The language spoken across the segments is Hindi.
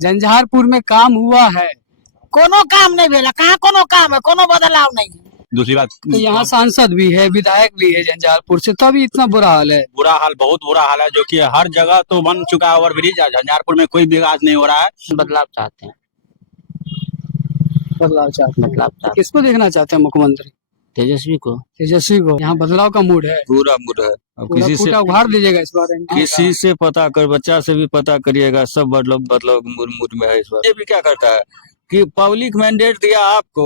झंझारपुर में काम हुआ है? कोनो काम नहीं भेला, कहाँ कोनो काम है, कोनो बदलाव नहीं है। दूसरी बात, तो यहाँ सांसद भी है, विधायक भी है झंझारपुर से, तभी इतना बुरा हाल है। बुरा हाल, बहुत बुरा हाल है, जो कि हर जगह तो बन चुका है ओवरब्रिज। झंझारपुर में कोई विकास नहीं हो रहा है। बदलाव चाहते हैं, बदलाव चाहते हैं। बदलाव चाहते हैं। किसको देखना चाहते हैं मुख्यमंत्री? तेजस्वी को। तेजस्वी को। यहाँ बदलाव का मूड है, पूरा मूड है। अब पूरा किसी से फूटा उघाड़ दीजिएगा इस बारे में। किसी से पता कर, बच्चा से भी पता करिएगा, सब बदलाव मूड में है इस बार। ये भी क्या करता है कि पब्लिक मैंडेट दिया आपको,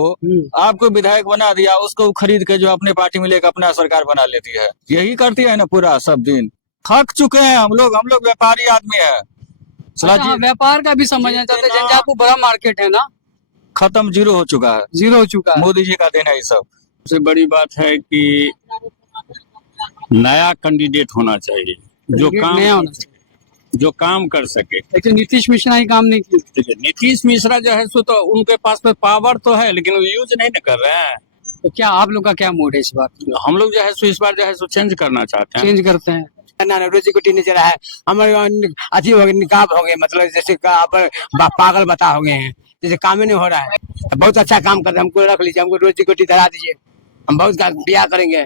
आपको विधायक बना दिया, उसको खरीद के जो अपने पार्टी में लेकर अपना सरकार बना लेती है। यही करती है ना पूरा सब दिन। थक चुके हैं हम लोग व्यापारी आदमी है। अच्छा, व्यापार का भी समझना चाहते हैं। झंझारपुर बड़ा मार्केट है ना, खत्म, जीरो हो चुका है। जीरो हो चुका है। मोदी जी का देना है ये सब। सबसे बड़ी बात है कि नया कैंडिडेट होना चाहिए, जो काम नया होना चाहिए, जो काम कर सके। लेकिन नीतीश मिश्रा ही काम नहीं किया। नीतीश मिश्रा जो है सो तो उनके पास में पावर तो है, लेकिन वो यूज नहीं कर रहे हैं। तो क्या आप लोग का क्या मूड है इस बार? हम लोग जो है सो इस बार जो है सो चेंज करना चाहते हैं। चेंज करते हैं। रोजी कोटी नहीं चला है, हमारे अथी हो गए, निकाब हो गए, मतलब जैसे पागल बता हो गए हैं, जैसे काम ही नहीं हो रहा है। बहुत अच्छा काम कर रहे हैं, हमको रख लीजिए, हमको रोजी कोटी धरा दीजिए, हम बहुत ब्याह करेंगे।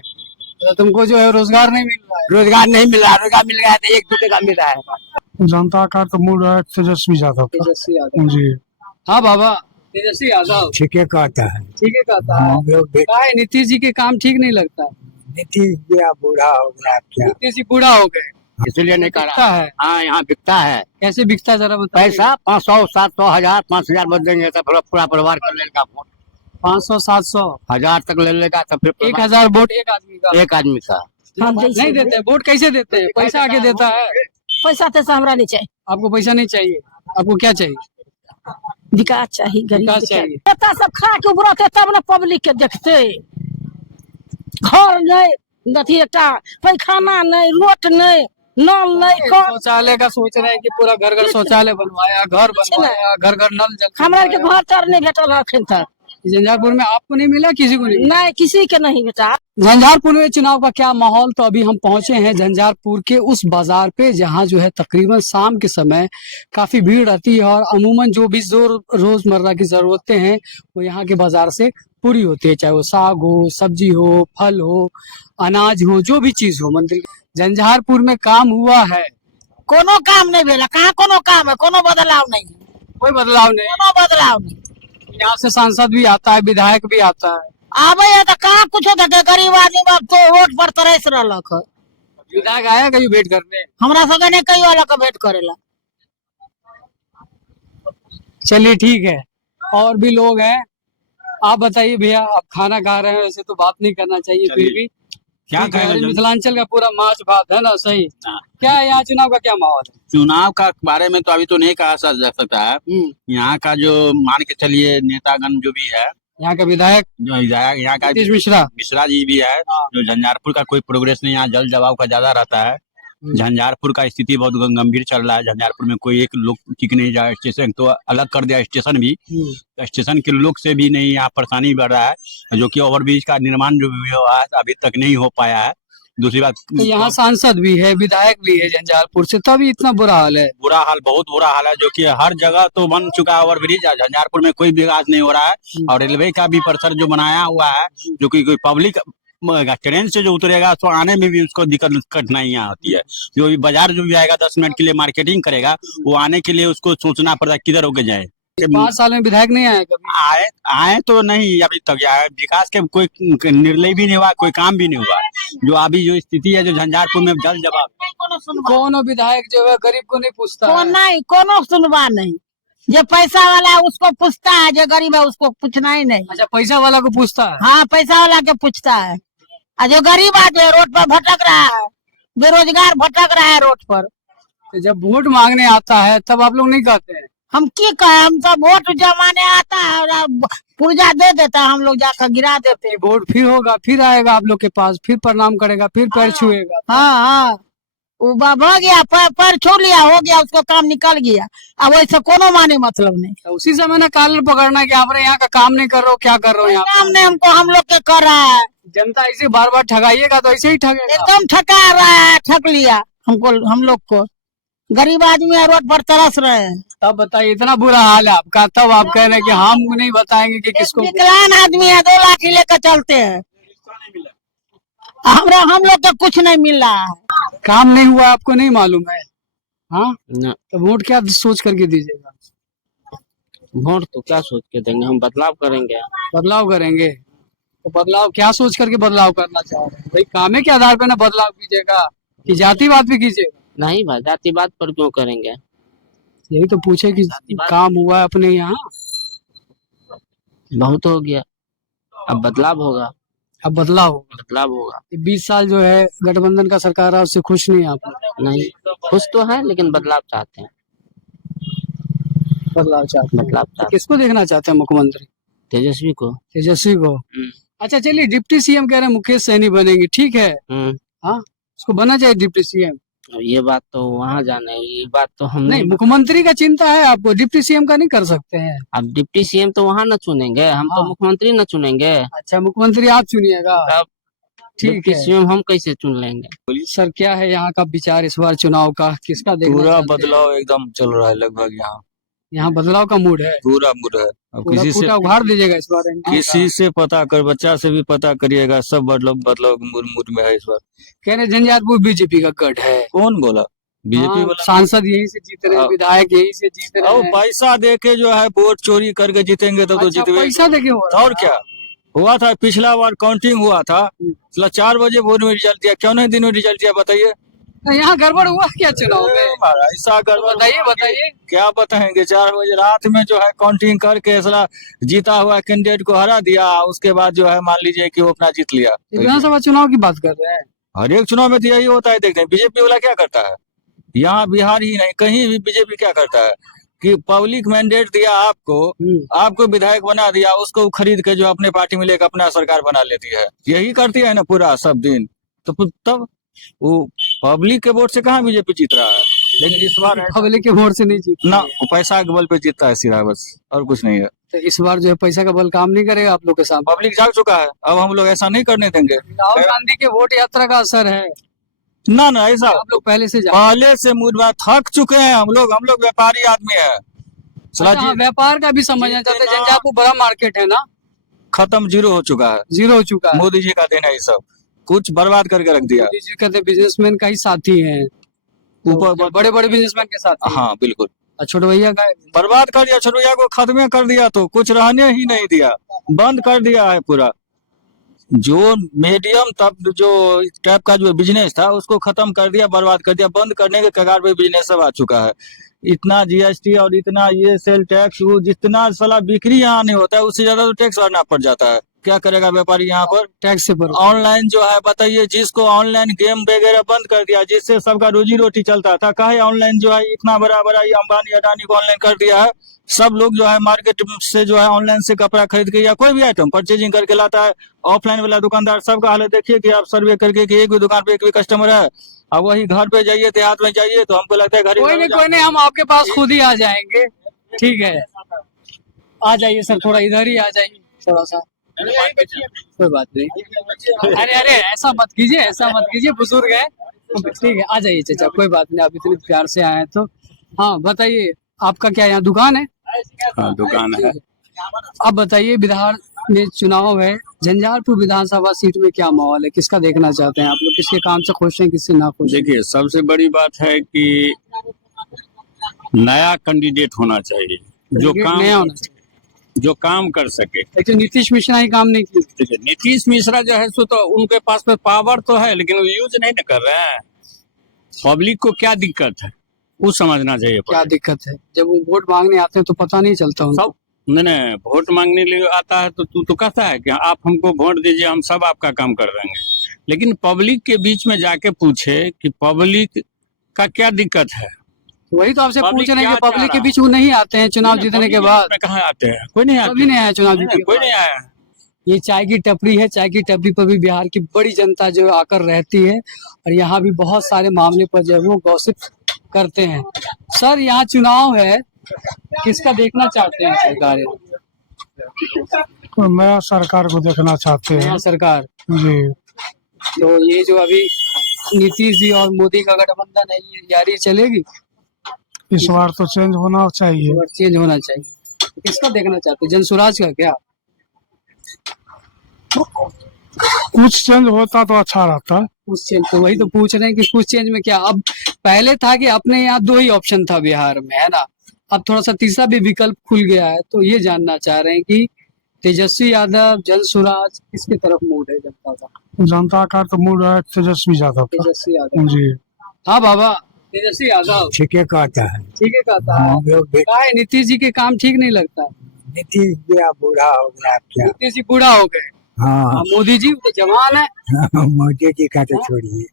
तो तुमको जो है रोजगार नहीं मिल रहा है? रोजगार नहीं मिल रहा, रोजगार मिल गया तो 1-2 का मिल रहा है। जनता का तो मूड है तेजस्वी यादव। तेजस्वी यादव जी हाँ बाबा, तेजस्वी यादव ठीक है कहता है। ठीक है कहता है। क्या है, नीतीश जी के काम ठीक नहीं लगता? नीतीश गया बूढ़ा हो गया क्या? नीतीश जी बूढ़ा हो गए, इसलिए नहीं कर बिकता रहा है। हाँ, यहाँ बिकता है कैसे बिकता जरा बताइए। पैसा 500, 700, 1000, 5000 बच देंगे तो पूरा परिवार कर लेगा, 500, 700, 1000 तक ले लेगा तो फिर 1000 वोट एक आदमी का। एक आदमी का। नहीं देते वोट, कैसे देते हैं? पैसा आके देता है। पैसा तो हमरा नहीं चाहिए, आपको पैसा नहीं चाहिए, आपको क्या चाहिए? विकास चाहिए, गरीब विकास के चाहिए। नेता सब खा के उबरते तब ना पब्लिक के देखते। घर नहीं, अथी पैखाना नहीं, रोड नहीं, नल नहीं, शौचालय का सोच रहे हैं कि पूरा घर घर शौचालय बनवाया, घर बनवाया, घर घर नल जल। हमरा के घर तर नहीं भेटल अखन तक। झंझारपुर में आपको नहीं मिला, किसी को नहीं मिला? नहीं, किसी के नहीं बेटा। झंझारपुर में चुनाव का क्या माहौल? तो अभी हम पहुंचे हैं झंझारपुर के उस बाजार पे जहां जो है तकरीबन शाम के समय काफी भीड़ रहती है और अमूमन जो भी जो रोजमर्रा की जरूरतें हैं वो यहाँ के बाजार से पूरी होती है, चाहे वो साग हो, सब्जी हो, फल हो, अनाज हो, जो भी चीज हो। मंत्री, झंझारपुर में काम हुआ है? कोनो काम नहीं भेला, कहाँ कोनो काम है, कोनो बदलाव नहीं है, कोई बदलाव नहीं। कोनो बदलाव नहीं। यहाँ से सांसद भी आता है, विधायक भी आता है। आवे है तो कहाँ कुछ देखे, गरीब आदमी बाप तो वोट पर तरस रहा। विधायक आया कहीं भेंट करने? हमरा सगे नहीं कई वाला का भेंट करेला। चलिए ठीक है, और भी लोग हैं। आप बताइए भैया, आप खाना खा रहे हैं, वैसे तो बात नहीं करना चाहिए, फिर भी क्या ठीक है, कहें? मिथिलांचल का पूरा माछ भात है ना, सही। हाँ। क्या है यहाँ चुनाव का क्या माहौल है? चुनाव का बारे में तो अभी तो नहीं कहा जा सकता है। यहाँ का जो मान के चलिए नेतागण जो भी है, यहाँ का विधायक जो विधायक यहाँ का नीतीश मिश्रा मिश्रा जी भी है, जो झंझारपुर का कोई प्रोग्रेस नहीं, यहाँ जल जवाब का ज्यादा रहता है। झंझारपुर का स्थिति बहुत गंभीर चल रहा है। झंझारपुर में कोई एक लोग टिक नहीं जा, स्टेशन तो अलग कर दिया, स्टेशन भी, स्टेशन के लोग से भी नहीं यहाँ परेशानी बढ़ रहा है, जो कि ओवरब्रिज का निर्माण जो भी हुआ है अभी तक नहीं हो पाया है। दूसरी बात, तो यहाँ सांसद भी है, विधायक भी है झंझारपुर से, तभी इतना बुरा हाल है। बुरा हाल, बहुत बुरा हाल है, जो कि हर जगह तो बन चुका है ओवरब्रिज। झंझारपुर में कोई विकास नहीं हो रहा है। और रेलवे का भी परिसर जो बनाया हुआ है, जो कि कोई पब्लिक ट्रेन से जो उतरेगा तो आने में भी उसको दिक्कत कठिनाइयाँ होती है। जो भी बाजार जो भी आएगा 10 मिनट के लिए मार्केटिंग करेगा, वो आने के लिए उसको सोचना पड़ता है किधर होके जाए। 5 साल में विधायक नहीं आया कभी? आए तो नहीं अभी तक आए। विकास के कोई निर्णय भी नहीं हुआ, कोई काम भी नहीं हुआ। जो अभी जो स्थिति है जो झंझारपुर में जल जवाब, कौन विधायक जो है गरीब को नहीं पूछता है? नहीं, कोनो सुनवा नहीं। जो पैसा वाला है उसको पूछता है, जो गरीब है उसको पूछना ही नहीं। अच्छा, पैसा वाला को पूछता है? हाँ, पैसा वाला के पूछता है। और जो गरीब आदमी रोड पर भटक रहा है, बेरोजगार भटक रहा है रोड पर, तो जब वोट मांगने आता है तब आप लोग नहीं कहते हैं? हम की कहें, हम तो वोट जमाने आता है और पुर्जा दे देता है, हम लोग जाकर गिरा देते हैं। वोट फिर होगा, फिर आएगा आप लोग के पास, फिर प्रणाम करेगा, फिर पैर छुएगा। हाँ, वो हो गया, पैर छू लिया, हो गया, उसका काम निकल गया। अब वैसे कोनो माने मतलब नहीं। तो उसी समय ना कॉलर पकड़ना कि आप यहाँ का काम नहीं कर रहे हो, क्या कर रहे हो यहाँ? काम नहीं हमको, हम लोग के कर रहा है। जनता ऐसे बार बार ठगाइएगा तो ऐसे ही ठगेगा। एकदम ठका रहा है, ठग लिया हमको, हम लोग को। गरीब आदमी है, रोड पर तरस रहे हैं। तब बताइए, इतना बुरा हाल है आपका, तब आप कह रहे हैं कि हम नहीं बताएंगे कि किसको। विकलांग आदमी है, 2 लाठी लेकर चलते हैं। हम लोग को कुछ नहीं मिल रहा है। काम नहीं हुआ आपको नहीं मालूम है? हाँ, ना, तो वोट क्या सोच करके दीजिएगा? वोट तो क्या सोच के देंगे, हम बदलाव करेंगे। बदलाव करेंगे, तो बदलाव क्या सोच करके बदलाव करना चाह रहे हैं भाई? कामे के आधार पे ना बदलाव कीजिएगा कि जातिवाद भी कीजिएगा? नहीं भाई, जातिवाद पर क्यों करेंगे। यही तो पूछे कि काम हुआ है अपने यहाँ? बहुत हो गया, अब बदलाव होगा। अब बदलाव होगा। बदलाव होगा। 20 साल जो है गठबंधन का सरकार है, उससे खुश नहीं आप लोग? नहीं, खुश तो है लेकिन बदलाव चाहते हैं। बदलाव चाहते हैं। बदलाव तो चाहते किसको देखना चाहते हैं मुख्यमंत्री? तेजस्वी को। तेजस्वी को। अच्छा चलिए, डिप्टी सीएम कह रहे हैं मुकेश सहनी बनेंगे, ठीक है? हाँ, उसको बनना चाहिए डिप्टी सीएम। अब ये बात तो वहाँ जाने, ये बात तो हम नहीं, मुख्यमंत्री का चिंता है आपको, डिप्टी सीएम का नहीं कर सकते हैं? अब डिप्टी सीएम तो वहाँ न चुनेंगे, हम तो हाँ। मुख्यमंत्री न चुनेंगे। अच्छा, मुख्यमंत्री आप चुनिएगा, तब ठीक डिप्टी है। सीएम हम कैसे चुन लेंगे। सर, क्या है यहाँ का विचार इस बार चुनाव का, किसका देखना पूरा चाहते हैं? बदलाव एकदम चल रहा है लगभग यहाँ। यहाँ बदलाव का मूड है, पूरा मूड है। अब पूरा किसी से फूटा उखाड़ दीजिएगा इस बार। किसी से पता कर, बच्चा से भी पता करिएगा, सब बदलाव मूड में है इस बार। कह रहे झंझारपुर बीजेपी का गढ़ है। कौन बोला? बीजेपी हाँ, बोला। सांसद यहीं से जीत रहे हैं, अब- विधायक यहीं से जीत रहे और हैं। पैसा दे के जो है वोट चोरी करके जीतेंगे तो अच्छा, जीतवे। पैसा देके हो रहा है। और क्या हुआ था पिछला बार काउंटिंग हुआ था, 4 बजे वोट में रिजल्ट दिया, क्यों नहीं दिन में रिजल्ट दिया बताइए। तो यहाँ गड़बड़ हुआ क्या चुनाव में? महाराज ऐसा गड़बड़ बताइए बताइए। क्या बताएंगे। 4 बजे रात में जो है काउंटिंग करके साला जीता हुआ कैंडिडेट को हरा दिया, उसके बाद जो है मान लीजिए कि वो अपना जीत लिया। विधानसभा चुनाव की बात कर रहे हैं। हर एक चुनाव में तो यही होता है। देखते हैं बीजेपी वाला क्या करता है, यहाँ बिहार ही नहीं कहीं भी बीजेपी क्या करता है कि पब्लिक मैंडेट दिया आपको विधायक बना दिया, उसको खरीद के जो अपने पार्टी में लेकर अपना सरकार बना लेती है। यही करती है ना पूरा सब दिन। तो तब वो पब्लिक के वोट से कहाँ बीजेपी जीत रहा है। लेकिन इस बार पब्लिक के वोट से नहीं जीत ना, वो पैसा के बल पे जीतता है सीधा, बस और कुछ नहीं है। तो इस बार जो है पैसा का बल काम नहीं करेगा आप लोग के सामने। पब्लिक जाग चुका है, अब हम लोग ऐसा नहीं करने देंगे। राहुल गांधी के वोट यात्रा का असर है, ना ना ऐसा आप लोग पहले से पहले से मूड में थक चुके हैं हम लोग व्यापारी आदमी है। अच्छा, हाँ, व्यापार का भी समझना चाहते हैं। झंझारपुर बड़ा मार्केट है ना, खत्म, जीरो हो चुका है। जीरो हो चुका है। मोदी जी का देन है, ये सब कुछ बर्बाद करके रख दिया। मोदी जी कहते बिजनेसमैन का ही साथी है, ऊपर बड़े बड़े बिजनेसमैन के साथ। हाँ बिल्कुल छोटे भैया का बर्बाद कर दिया, छोटे भैया को खत्म कर दिया, तो कुछ रहने ही नहीं दिया, बंद कर दिया है पूरा। जो मीडियम तब जो टाइप का जो बिजनेस था उसको खत्म कर दिया, बर्बाद कर दिया, बंद करने के कगार पे बिजनेस सब आ चुका है। इतना जीएसटी और इतना ये सेल टैक्स, वो जितना साला बिक्री यहाँ नहीं होता है उससे ज्यादा तो टैक्स भरना पड़ जाता है। क्या करेगा व्यापारी यहाँ पर? टैक्स से भर। ऑनलाइन जो है बताइए, जिसको ऑनलाइन गेम वगैरह बंद कर दिया, जिससे सबका रोजी रोटी चलता था, काहे ऑनलाइन जो है इतना बड़ा बड़ा ये अंबानी अडानी को ऑनलाइन कर दिया है। सब लोग जो है मार्केट से जो है ऑनलाइन से कपड़ा खरीद के या कोई भी आइटम परचेजिंग करके लाता है। ऑफलाइन वाला दुकानदार सबका हालत देखिए कि आप सर्वे करके कि एक भी दुकान पे एक भी कस्टमर है। अब वही घर पे जाइए, देहात में जाइए, तो हमको लगता है घर कोई नहीं, हम आपके पास खुद ही आ जाएंगे, ठीक है? आ जाइए सर, थोड़ा इधर ही आ जाइए, थोड़ा सा। कोई बात नहीं। अरे ऐसा मत कीजिए, बुजुर्ग है, ठीक है? आ जाइए चाचा, कोई बात नहीं, आप इतने प्यार से आए हैं तो। हाँ बताइए, आपका क्या यहाँ दुकान है? हाँ दुकान है। अब बताइए, बिहार में चुनाव है, झंझारपुर विधानसभा सीट में क्या माहौल है, किसका देखना चाहते हैं आप लोग? किसके काम से खुश हैं, किससे ना खुश? देखिए, सबसे बड़ी बात है कि नया कैंडिडेट होना चाहिए, नया होना चाहिए, जो काम कर सके। लेकिन नीतीश मिश्रा ही काम नहीं किए। देखिए, नीतीश मिश्रा जो है सो तो उनके पास में पावर तो है, लेकिन वो यूज नहीं न कर रहे हैं। पब्लिक को क्या दिक्कत है वो समझना चाहिए। क्या दिक्कत है? जब वो वोट मांगने आते हैं तो पता नहीं चलता उनको। सब नहीं, वोट मांगने लिए आता है तो तू तो कहता है कि आप हमको वोट दीजिए, हम सब आपका काम कर देंगे। लेकिन पब्लिक के बीच में जाके पूछे कि पब्लिक का क्या दिक्कत है। वही तो आपसे पब्लिक पूछ रहे हैं कि क्या पब्लिक चाह के रहा बीच वो नहीं आते हैं चुनाव जीतने के बाद। कहाँ आते हैं? कोई नहीं कभी आता, नहीं आया चुनाव जीतने के कोई बाद। नहीं आया। ये चाय की टपरी है, चाय की टपरी पर भी बिहार की बड़ी जनता जो आकर रहती है, और यहाँ भी बहुत सारे मामले पर जो है वो गॉसिप करते हैं। सर, यहाँ चुनाव है, किसका देखना चाहते हैं सरकार? तो नया सरकार को देखना चाहते हैं नया सरकार जी। तो ये जो अभी नीतीश जी और मोदी का गठबंधन है, ये जारी चलेगी? इस बार तो चेंज होना चाहिए। चेंज होना चाहिए। किसका देखना चाहते हैं, जनसुराज का क्या? कुछ चेंज होता तो अच्छा रहता। कुछ चेंज, तो वही तो पूछ रहे हैं कि कुछ चेंज में क्या? अब पहले था कि अपने यहाँ 2 ही ऑप्शन था बिहार में, है ना, अब थोड़ा सा तीसरा भी विकल्प खुल गया है। तो ये जानना चाह रहे हैं कि तेजस्वी यादव, जनसुराज, किसकी तरफ मूड है जनता का? जनता का तो मूड है तेजस्वी यादव का। तेजस्वी यादव जी हाँ बाबा, तेजस्वी यादव ठीक है कहता है। ठीक है कहता है। क्या है, नीतीश जी के काम ठीक नहीं लगता? नीतीश जी बूढ़ा हो गया क्या? नीतीश जी बूढ़ा हो गए। हाँ, मोदी जी तो जवान है। मोदी जी का तो छोड़िए।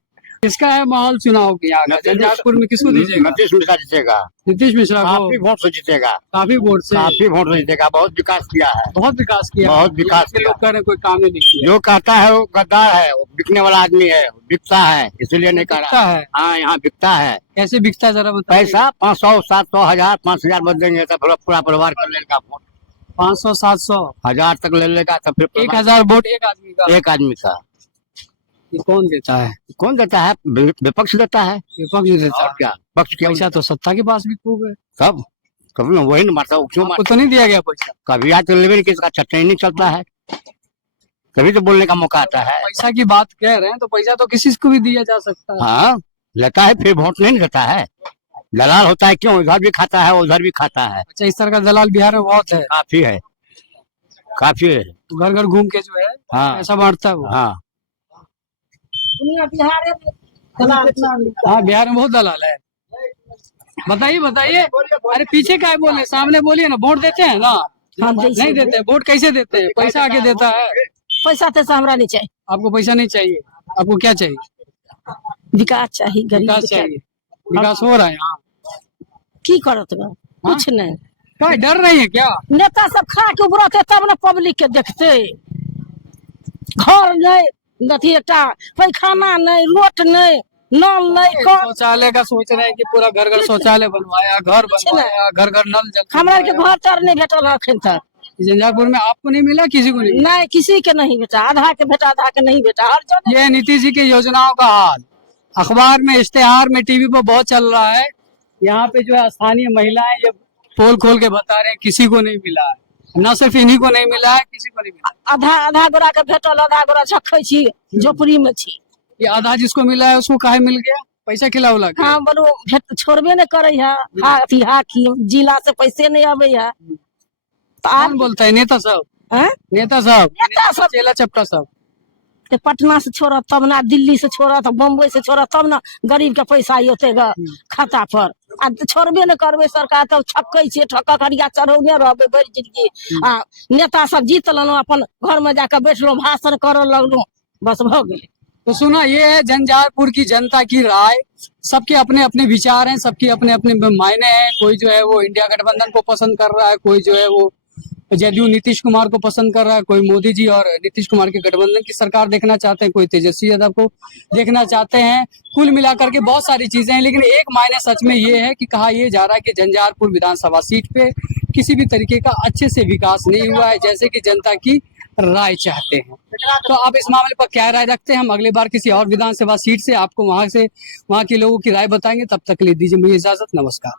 किसका है माहौल चुनाव के यहाँ का? झंझारपुर में किसको दीजिएगा? नीतीश मिश्रा जीतेगा। नीतीश मिश्रा को काफी वोट से जीतेगा। काफी वोट से। काफी वोट से जीतेगा। बहुत विकास किया है। बहुत विकास किया। बहुत विकास यहाँ के किया। लोग कह रहे हैं कोई काम ही नहीं किया। जो कहता है वो गद्दार है, वो बिकने वाला आदमी है, बिकता है, इसीलिए नहीं कह बिकता रहा है। हाँ, यहाँ बिकता है। कैसे बिकता है जरा बताइए। पैसा 500, 700, 1000, 5000 बच देंगे तो पूरा परिवार कर लेगा। वोट 500, 700, 1000 तक ले लेगा तो फिर 1000 वोट एक आदमी का। एक आदमी का। ये कौन देता है? कौन देता है? विपक्ष देता है। विपक्ष देता और है। क्या? पक्ष क्या? पैसा तो सत्ता के पास भी खूब है। सब कभी वही नहीं मारता। वो क्यों आपको मारता? तो नहीं दिया गया पैसा? कभी आज तो लेवे नहीं, किसका चट्टा ही नहीं चलता है। कभी तो बोलने का मौका आता है। पैसा की बात कह रहे हैं तो पैसा तो किसी को भी दिया जा सकता है। हाँ, लेता है फिर वोट नहीं देता है। दलाल होता है, क्यों? इधर भी खाता है उधर भी खाता है। अच्छा, इस तरह का दलाल बिहार में बहुत है। काफी है, काफी है। घर घर घूम के जो है हाँ पैसा बांटता है वो। हाँ। दुनिया बिहार में दलाल इतना हाँ, बिहार में बहुत दलाल है। बताइए बताइए। अरे पीछे का है, बोले सामने बोलिए ना। वोट देते हैं ना? हम जैसे नहीं देते। वोट कैसे देते हैं? पैसा आके देता है। पैसा तैसा हमरा नहीं चाहिए। आपको पैसा नहीं चाहिए? आपको क्या चाहिए? विकास चाहिए, गरीब विकास के चाहिए। विकास हो रहा है यहाँ? की करत बा? कुछ नहीं। क्या डर नहीं है क्या? नेता सब खा के उबरते तब ना पब्लिक के देखते। घर नहीं, अथी एकटा पैखाना नहीं, रोड नहीं, नल नहीं, शौचालय का सोच रहे हैं कि पूरा घर घर शौचालय बनवाया, घर बनवाया, घर घर नल जल। हमरा के घर तर नहीं भेटल अखन तक। झंझारपुर में आपको नहीं मिला? किसी को नहीं मिला? नहीं, किसी के नहीं बेटा। आधा के बेटा, आधा के नहीं बेटा। हर जगह ये नीतीश जी की योजनाओं का हाल अखबार में, इश्तेहार में, टीवी पर बहुत चल रहा है। यहाँ पे जो है स्थानीय महिलाएं ये पोल खोल के बता रहे हैं किसी को नहीं मिला है। न सिर्फ इन्हीं को नहीं मिला है, किसी को नहीं मिला। आधा आधा गोरा के भेटल, आधा गोरा छखै छी, झोपड़ी में छी। ये आधा जिसको मिला है उसको काहे मिल गया? पैसा खिलावला के? हाँ बोलो, छोड़बे नहीं करे है। हाँ अथी हाकिम जिला से पैसे नहीं आवे है। तो कौन आप बोलता है? नेता सब? हैं? नेता सब? नेता सब चेला चपटा सब? के पटना से छोड़ा तब ना, दिल्ली से छोड़ा तब, बम्बई से छोड़ा तब ना गरीब के पैसा अयते खाता पर। आ छोड़बे नहीं करबे सरकार तब छक्कै छे, ठक्का करिया चढ़ौने रहबे भरि जिंदगी। आ नेता सब जीत लेलो, अपन घर में जाकर बैठलो, भाषण करऽ लगलो, बस भ गेलै। तो सुना, ये है झंझारपुर की जनता की राय। सबके अपने अपने विचार हैं, सबके अपने अपने मायने हैं। कोई जो है वो इंडिया गठबंधन को पसंद कर रहा है, कोई जो है वो जदयू नीतीश कुमार को पसंद कर रहा है, कोई मोदी जी और नीतीश कुमार के गठबंधन की सरकार देखना चाहते हैं, कोई तेजस्वी यादव को देखना चाहते हैं। कुल मिलाकर के बहुत सारी चीजें हैं, लेकिन एक मायने सच में ये है कि कहा यह जा रहा है कि झंझारपुर विधानसभा सीट पे किसी भी तरीके का अच्छे से विकास नहीं हुआ है, जैसे कि जनता की राय चाहते हैं। तो आप इस मामले पर क्या राय रखते हैं? हम अगली बार किसी और विधानसभा सीट से आपको वहां के लोगों की राय बताएंगे। तब तक के लिए दीजिए मुझे इजाजत। नमस्कार।